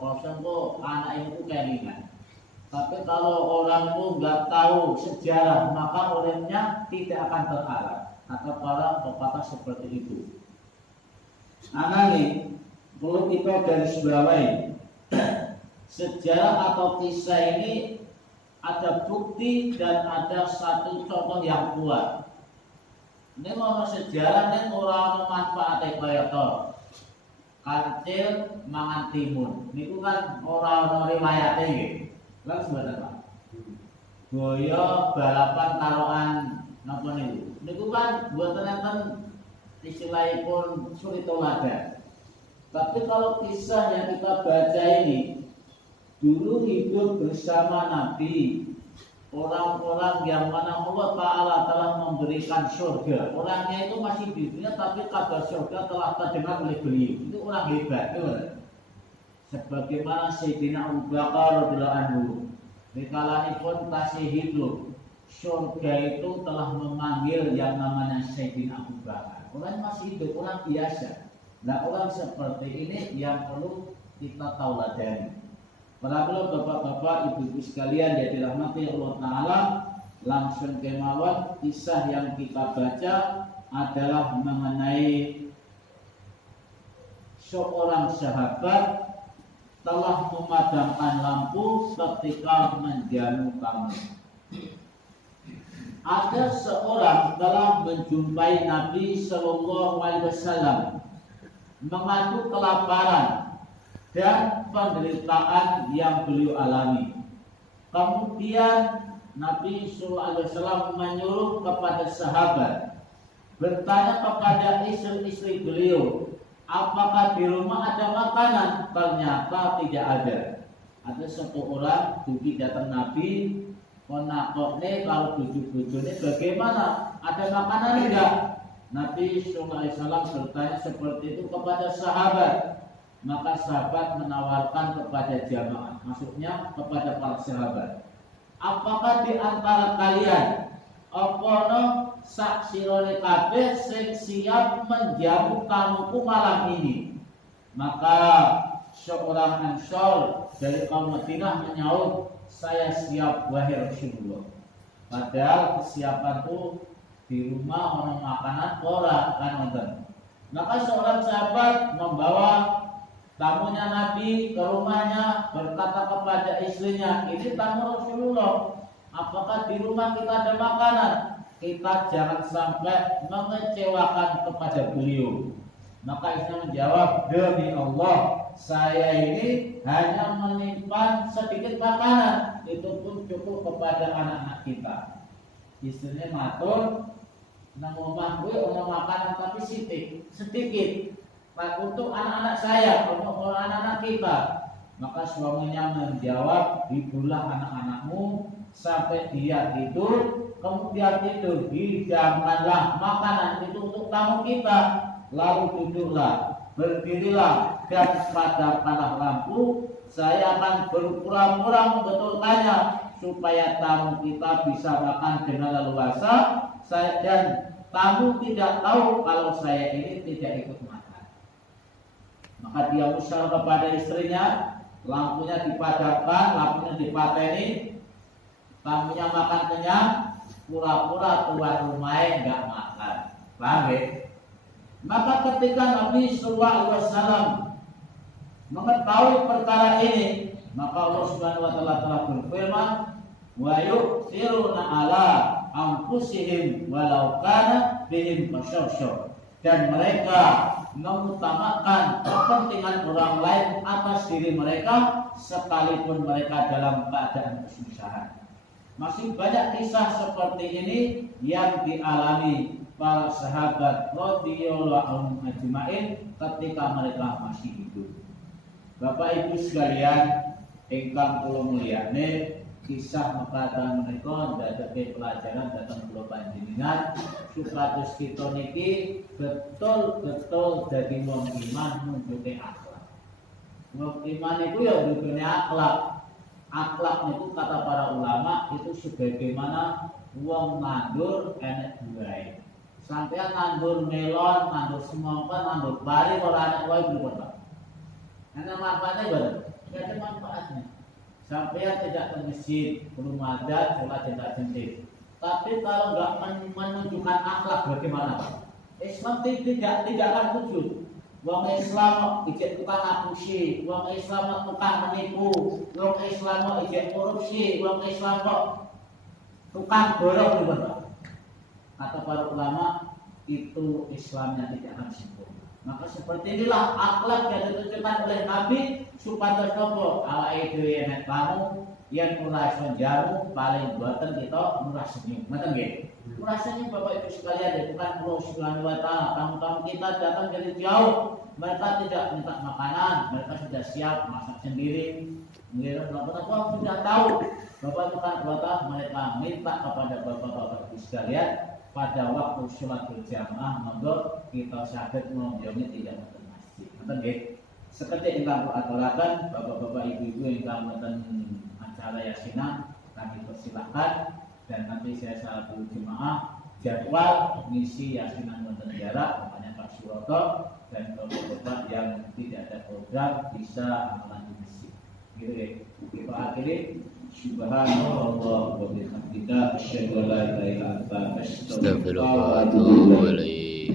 kosong kok anak itu kelingan. Tapi kalau orang itu nggak tahu sejarah, maka orangnya tidak akan terarah. Kata para pepatah seperti itu. Anak nih, perlu kita garis bawahi. Sejarah atau kisah ini ada bukti dan ada satu contoh yang kuat. Ini mau sejarah dan orang manfaatnya kaya to. Kancil mangan timun. Niku kan orang riwayate nggih. Lan sebenarnya Pak. Boyo balapan taruhan napa niku. Niku kan mboten enten istilahipun surito laga. Tapi kalau kisah yang kita baca ini dulu hidup bersama Nabi orang-orang yang mana Allah Ta'ala telah memberikan surga. Orangnya itu masih di dunia tapi kabar surga telah terdengar oleh beliau. Itu orang hebat, betul. Sebagaimana Sayyidina Abu Bakar radhiyallahu anhu, dikalanipun tasih hidup, surga itu telah memanggil yang namanya Sayyidina Abu Bakar. Orang masih hidup, orang biasa. Nah, orang seperti ini yang perlu kita tauladani. Para bapak-bapak, ibu-ibu sekalian yang dirahmati Allah Ta'ala, langsung kemawon kisah yang kita baca adalah mengenai seorang sahabat telah memadamkan lampu ketika menjamu tamu. Ada seorang telah menjumpai Nabi Sallallahu Alaihi Wasallam mengaku kelaparan dan penderitaan yang beliau alami. Kemudian Nabi SAW menyuruh kepada sahabat bertanya kepada istri-istri beliau, apakah di rumah ada makanan? Ternyata tidak ada. Ada satu orang dugi datang Nabi, menakutnya kalau bujuk-bujuknya bagaimana? Ada makanan enggak? Nabi SAW bertanya seperti itu kepada sahabat. Maka sahabat menawarkan kepada jamaah, maksudnya kepada para sahabat, apakah di antara kalian opono sak sirone kabeh sing siap menjamu tamuku malam ini? Maka seorang Ansor dari kaum Madinah menyaut, saya siap wahai Rasulullah. Padahal kesiapan itu di rumah orang makanan orang kan nonton. Maka seorang sahabat membawa tamunya Nabi ke rumahnya, berkata kepada istrinya, ini tamu Rasulullah, apakah di rumah kita ada makanan? Kita jangan sampai mengecewakan kepada beliau. Maka istrinya menjawab, demi Allah, saya ini hanya menyimpan sedikit makanan, itu pun cukup kepada anak-anak kita. Istrinya matur, nang omah kuwi ana makanan tapi sedikit. Untuk anak-anak saya, untuk anak-anak kita. Maka suaminya menjawab, hiburlah anak-anakmu sampai dia tidur, kemudian tidur, hidangkanlah makanan itu untuk tamu kita, lalu duduklah, berdirilah dan padamkanlah lampu. Saya akan berpura-pura membetulkannya supaya tamu kita bisa makan dengan leluasa. Dan tamu tidak tahu kalau saya ini tidak ikut makan. Maka dia usaha kepada istrinya, lampunya dipadamkan, lampunya dipateni, tamunya makan kenyang, pura-pura tuan rumahnya enggak makan. Paham ya? Maka ketika Nabi SAW mengetahui perkara ini, maka Allah Subhanahu wa Ta'ala telah berfirman, wa yu'thiruna ala anfusihim walau kana bihim khasasah, dan mereka mengutamakan kepentingan orang lain atas diri mereka sekalipun mereka dalam keadaan kesusahan. Masih banyak kisah seperti ini yang dialami para sahabat radhiyallahu anhum ajmain ketika mereka masih hidup. Bapak Ibu sekalian ingkang kula mulyane, kisah mekaten menika ndadekake pelajaran dhateng kula panjenengan supados kita niki betul-betul dadi wong iman nunjuke akhlak. Wong iman itu ya nunjuke akhlak. Akhlak niku kata para ulama itu sebagaimana wong nandur enek buahe. Sampeyan nandur melon, nandur semangka, nandur pari ora enek wae lho, Pak. Enek manfaate mboten? nggak ada manfaatnya. Sampai tidak ke masjid, belum ada sholat tidak jentik. Tapi kalau nggak menunjukkan akhlak bagaimana Pak? Islam tidak akan wujud. Wong Islam ijek tukang abusi, wong Islam tukang menipu, wong Islam ijek korupsi, wong Islam kok tukang borong gitu Pak. Kata para ulama itu Islamnya tidak akan sempurna. Maka seperti inilah akhlak yang ditunjukkan oleh Nabi supaya nopo awake dhewe nek kamu yang murah jamu paling buatan kita murah senyum. Ngoten nggih. Murah senyum Bapak Ibu sekalian, bukan Allah Subhanahu wa taala. Tamu-tamu kita datang dari jauh, mereka tidak minta makanan, mereka sudah siap masak sendiri. Mungkin Bapak sudah tahu Bapak Subhanahu wa taala mereka minta kepada Bapak-bapak Ibu sekalian pada waktu sholat berjamaah monggo kita saged ngombongi tidak wonten masjid. Ngoten nggih. Seperti ingkang aturaken Bapak-bapak Ibu-ibu ingkang wonten acara yasinan kami persilahkan dan nanti saya selaku jemaah jadwal mengisi yasinan wonten jarak namanya Pak Suroto dan bapak-bapak yang tidak ada program bisa amalan di masjid. Gitu ya. Kita akhiri subhanallah wa bihamdika asyhadu an la ilaha illa anta astaghfiruka wa atubu ilaik.